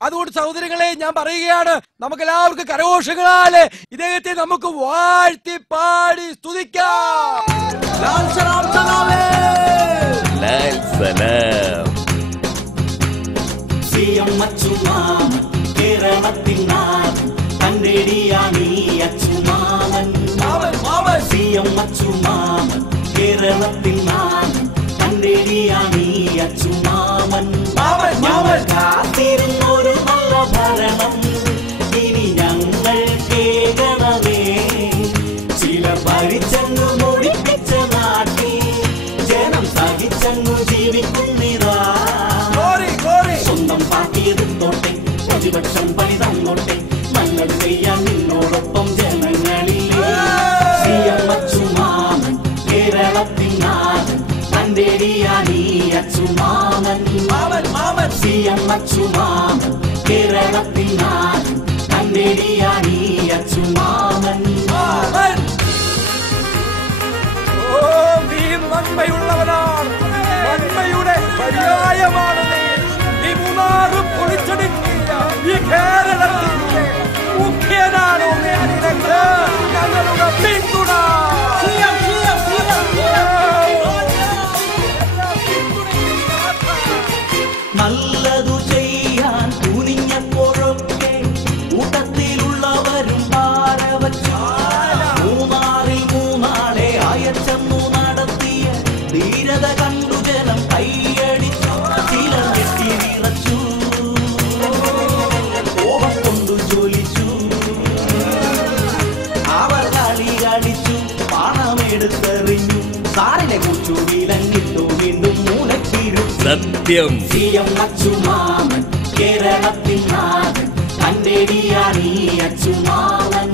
അതുകൊണ്ട് സഹോദരങ്ങളെ ഞാൻ പറയുകയാണ്, നമുക്ക് എല്ലാവർക്കും കരഘോഷങ്ങളാല് ഇദ്ദേഹത്തെ നമുക്ക് വാഴ്ത്തി പാടി സ്തുതിക്കാം. ലാൽ സലാം സലാമേ, ലാൽ സലാം. സിയം അച്ചുമാമൻ കേരളത്തിൻ നാഥൻ, കണ്ടേടിയാണീ അച്ചുമാമൻ. സിയം അച്ചുമാമൻ കേരളത്തിൻ നാഥൻ, കണ്ടേടിയാണീ അച്ചുമാമൻ. കാത്തിരുന്നൊരു നല്ല ഭരണം ഇനി ഞങ്ങൾ കേൾക്കണമേ. ചിലർ ഭരിച്ചങ്ങു മുടിപ്പിച്ച നാട്ടിൽ ജനം സഹിച്ചങ്ങു ജീവിക്കുന്നിതാ. സ്വന്തം പാർട്ടിയെടുത്തോട്ടെ, പ്രതിപക്ഷം പണി തന്നോട്ടെ, നല്ലത് ചെയ്യാൻ നിന്നോടൊപ്പം ജനങ്ങളില്ലേ. സിയം അച്ചുമാമൻ കേരളത്തിൻ നാഥൻ, കണ്ടേടിയാണീ അച്ചുമാമൻ. സിയം അച്ചുമാമൻ കേരളത്തിൻ നാഥൻ, കണ്ടേടിയാണീ അച്ചുമാമൻ. നീ നന്മയുള്ളവനാണ്, നന്മയുടെ പര്യായമാണ്. നീ മൂന്നാറും പൊളിച്ചെടുക്കില്ല. ഈ കേരളത്തിന്റെ മുഖ്യനാണോ നിനക്ക് ഞങ്ങളുടെ പിന്തുണ. നല്ലതു ചെയ്യാൻ തുനിഞ്ഞപ്പോഴൊക്കെ കൂട്ടത്തിലുള്ളവരും പാരവച്ചു. മൂന്നാളെ അയച്ചെന്നു നടത്തിയ ധീരത കണ്ടു ജനം കൈയടിച്ചു. ചിലർ കെട്ടി വിറച്ചു, കോപം കൊണ്ടു ജ്വലിച്ചു. അവർ കളി കളിച്ചു, പണമെടുത്തെറിഞ്ഞു. സാറിനെ കുറിച്ചു വിലങ്ങിട്ടു, വീണ്ടും മൂലക്കിരു. സത്യം. സിയം അച്ചുമാമൻ കേരളത്തിൻ നാഥൻ, കണ്ടേടിയാണീ അച്ചുമാമൻ.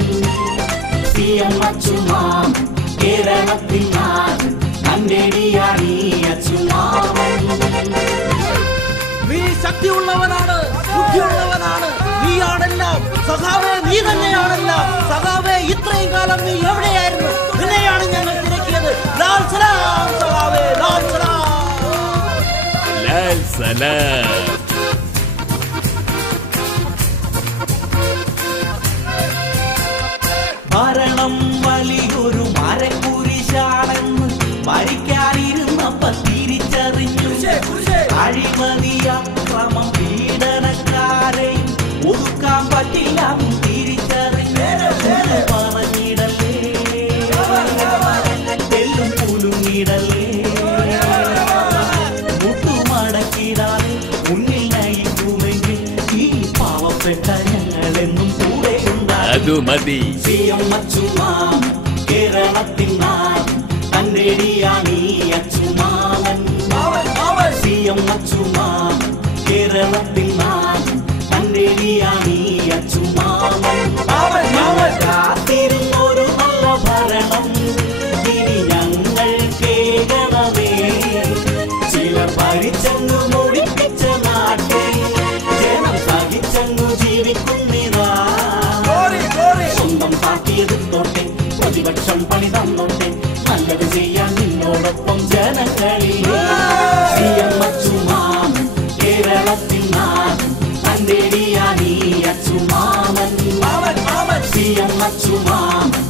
സിയം അച്ചുമാമൻ കേരളത്തിൻ നാഥൻ, കണ്ടേടിയാണീ അച്ചുമാമൻ. നീ ശക്തിയുള്ളവനാണ്, ബുദ്ധിയുള്ളവനാണ്, നീയാണെല്ലാം സഖാവേ, നീ തന്നെയാണെല്ലാം സഖാവേ. ഇത്രയും കാലം നീ എവിടെയായിരുന്നു? നിന്നെയാണ് ഞങ്ങൾ തിരക്കിയത്. ലാൽ സലാം സഖാവേ, ലാൽ സലാം. ലാൽ സലാം. ഭരണം വലിയൊരു മരക്കുരിശാണെന്ന് ഭരിക്കാനിരുന്നപ്പ തിരിച്ചറിഞ്ഞു. അഴിമതി, അക്രമം, പീഡനക്കാരെ ഒതുക്കാൻ പറ്റില്ല തിരിച്ചറിഞ്ഞു. പറഞ്ഞിടല്ലേ, തെല്ലും പുലുങ്ങിടല്ലേ, മുട്ടുമടക്കിടാതെ മുന്നിൽ നയിക്കുമെങ്കിൽ ഈ പാവപ്പെട്ട ഞങ്ങളെന്നും കൂടെ ഉണ്ടാകും. സിയം അച്ചുമാമൻ കേരളത്തിൻ നാഥൻ, കണ്ടേടിയാണീ അച്ചുമാമൻ. സിയം അച്ചുമാമൻ കേരളത്തിൻ നാഥൻ, കണ്ടേടിയാണീ അച്ചുമാമൻ. കാത്തിരുന്നൊരു നല്ല ഭരണം ഇനി ഞങ്ങൾ കേൾക്കണമേ. ചിലർ ഭരിച്ചങ്ങു മുടിപ്പിച്ച നാട്ടിൽ ജനം സഹിച്ചങ്ങു ജീവിക്കുന്നിതാ. സ്വന്തം പാർട്ടിയെടുത്തോട്ടെ, പ്രതിപക്ഷം പണി തന്നോട്ടെ, നല്ലത് ചെയ്യാൻ നിന്നോടൊപ്പം ജനങ്ങളില്ലേ. സിയം അച്ചുമാമൻ കേരളത്തിൻ നാഥൻ, കണ്ടേടിയാണീ അച്ചുമാമൻ. സിയം അച്ചുമാമൻ